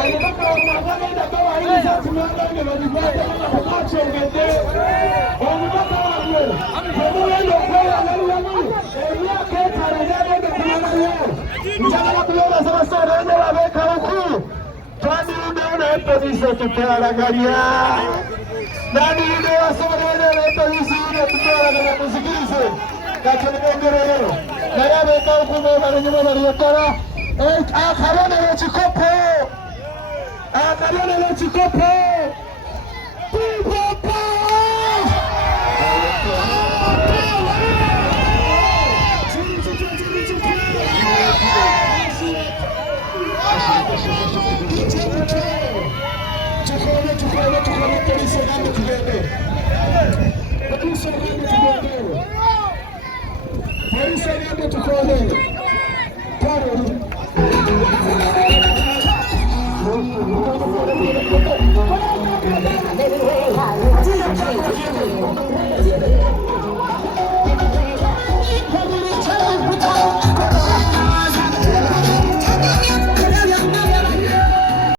Omubaka w'amagenda gawayiriza tumwangange babikwate kumakyongedde omubaka wabwe temugenda okweyangaliramu emyaka etaano gyagenda kumalayo njagala kubeebaza basaabende babeekawuku twandirindewo naye poliisi etutwalagalya nandirindewo basaabende abepoliisi etutwalagalya muzikirize kakyonibongereyo naye abeekawuku bebalenyomo balyekola akabonero ekikopo akabonero ekikopo pipapa tukole polisi egambe tugende polisi egambe tugende polisi egambe tukole